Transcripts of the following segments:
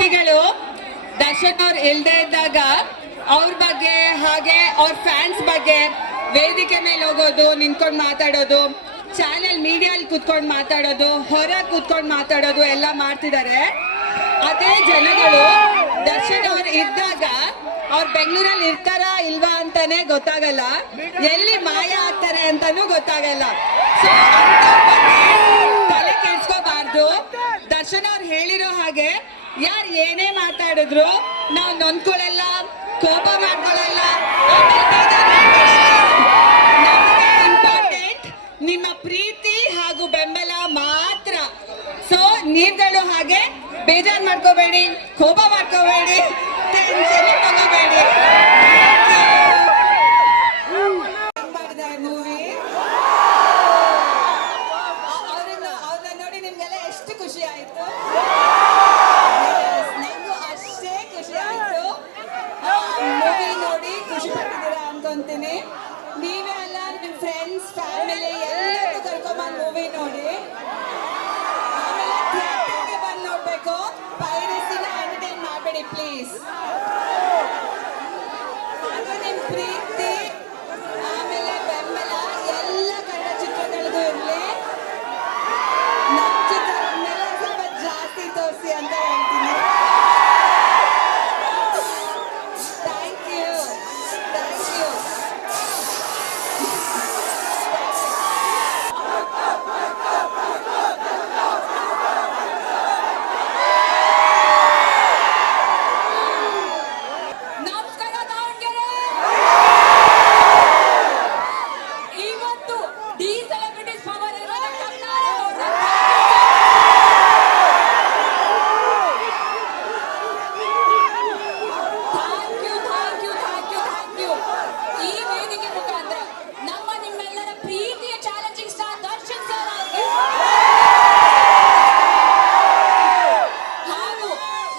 ವ್ಯಕ್ತಿಗಳು ದರ್ಶನ್ ಅವ್ರು ಇಲ್ದೇ ಇದ್ದಾಗ ಅವ್ರ ಬಗ್ಗೆ ಹಾಗೆ ಅವ್ರ ಫ್ಯಾನ್ಸ್ ಬಗ್ಗೆ ವೇದಿಕೆ ಮೇಲೆ ಹೋಗೋದು, ನಿಂತ್ಕೊಂಡು ಮಾತಾಡೋದು, ಚಾನೆಲ್ ಮೀಡಿಯಲ್ಲಿ ಕೂತ್ಕೊಂಡು ಮಾತಾಡೋದು, ಹೊರಗೆ ಕೂತ್ಕೊಂಡು ಮಾತಾಡೋದು ಎಲ್ಲ ಮಾಡ್ತಿದ್ದಾರೆ. ಅದೇ ಜನಗಳು ದರ್ಶನ್ ಅವ್ರು ಇದ್ದಾಗ ಅವ್ರು ಬೆಂಗಳೂರಲ್ಲಿ ಇರ್ತಾರಾ ಇಲ್ವಾ ಅಂತಾನೆ ಗೊತ್ತಾಗಲ್ಲ, ಎಲ್ಲಿ ಮಾಯ ಆಗ್ತಾರೆ ಅಂತಾನೂ ಗೊತ್ತಾಗಲ್ಲ. ಸೊ ತಲೆ ಕೆಡ್ಸ್ಕೋಬಾರ್ದು. ದರ್ಶನ್ ಅವ್ರು ಹೇಳಿರೋ ಹಾಗೆ ಯಾರು ಏನೇ ಮಾತಾಡಿದ್ರು ನಾವು ನೊಂದ್ಕೊಳ್ಳಲ್ಲ, ಕೋಪ ಮಾಡ್ಕೊಳ್ಳಲ್ಲ. ಇಂಪಾರ್ಟೆಂಟ್ ನಿಮ್ಮ ಪ್ರೀತಿ ಹಾಗೂ ಬೆಂಬಲ ಮಾತ್ರ. ಸೊ ನೀವುಗಳು ಹಾಗೆ ಬೇಜಾರು ಮಾಡ್ಕೋಬೇಡಿ, ಕೋಪ ಮಾಡ್ಕೋಬೇಡಿ, ಟೆನ್ಷನ್ ತಗೋಬೇಡಿ. ಮೂವಿ ಅವ್ರನ್ನ ನೋಡಿ ನಿಮ್ಗೆಲ್ಲ ಎಷ್ಟು ಖುಷಿ ಆಯ್ತು? ನಂಗೂ ಅಷ್ಟೇ ಖುಷಿ ಆಯ್ತು. ಮೂವಿ ನೋಡಿ ಖುಷಿ ಪಟ್ಟಿದ್ದೀರಾ ಅನ್ಕೊಂತೀನಿ. ನೀವೇ ಅಲ್ಲ, ನಿಮ್ಮ ಫ್ರೆಂಡ್ಸ್, ಫ್ಯಾಮಿಲಿ ಎಲ್ಲರೂ ಕರ್ಕೊಂಬಂದು ಮೂವಿ ನೋಡಿ. ಆಮೇಲೆ ಥಿಯೇಟರ್ಗೆ ಬಂದು ನೋಡ್ಬೇಕು. ಪೈರಸಿನ ಎಂಟರ್ಟೈನ್ ಮಾಡಬೇಡಿ ಪ್ಲೀಸ್. ಹಾಗೆ ನಿಮ್ಮ ಪ್ರೀತಿ ಆಮೇಲೆ ಬೆಂಬಲ ಎಲ್ಲ ಕನ್ನಡ ಚಿತ್ರಗಳಿಗೂ ಇರಲಿ. ನಮ್ಮ ಚಿತ್ರಗಳನ್ನೆಲ್ಲ ಸ್ವಲ್ಪ ಜಾಸ್ತಿ ತೋರಿಸಿ ಅಂತ ಹೇಳ್ತೀನಿ. Thank you, thank you. ನಮಸ್ಕಾರ ದಾವಣಗೆರೆ. ಇವತ್ತು ಡಿ ಸೆಲೆಬ್ರಿಟೀಸ್ ಪವರ್ ಇರೋದು ಕಣ್ಣಾರೆ ನೋಡ್ದೆ. Thank you, thank you, thank you, thank you. ಈ ವೇದಿಕೆ ಮುಖಾಂತರ ನಮ್ಮ ನಿಮ್ಮೆಲ್ಲರ ಪ್ರೀತಿಯ ಚಾಲೆಂಜಿಂಗ್ ಸ್ಟಾರ್ ದರ್ಶನ್ ಸರ್ ಅವರಿಗೆ ಹಾಗೂ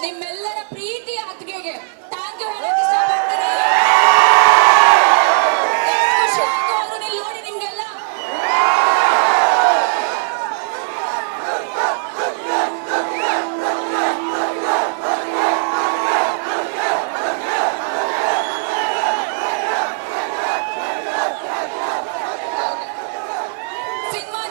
ನಿಮ್ಮೆಲ್ಲರ ಪ್ರೀತಿಯ ಅತ್ತಿಗೆಗೆ ಥ್ಯಾಂಕ್ ಯು ಹೇಳಕ್ ಇಷ್ಟಪಡ್ತೀನಿ. ಎಷ್ಟು ಖುಷಿ ಆಯ್ತು ಅವ್ರನ್ನ ಇಲ್ಲಿ ನೋಡಿ ನಿಮ್ಗೆಲ್ಲ. ಸಿನಿಮಾ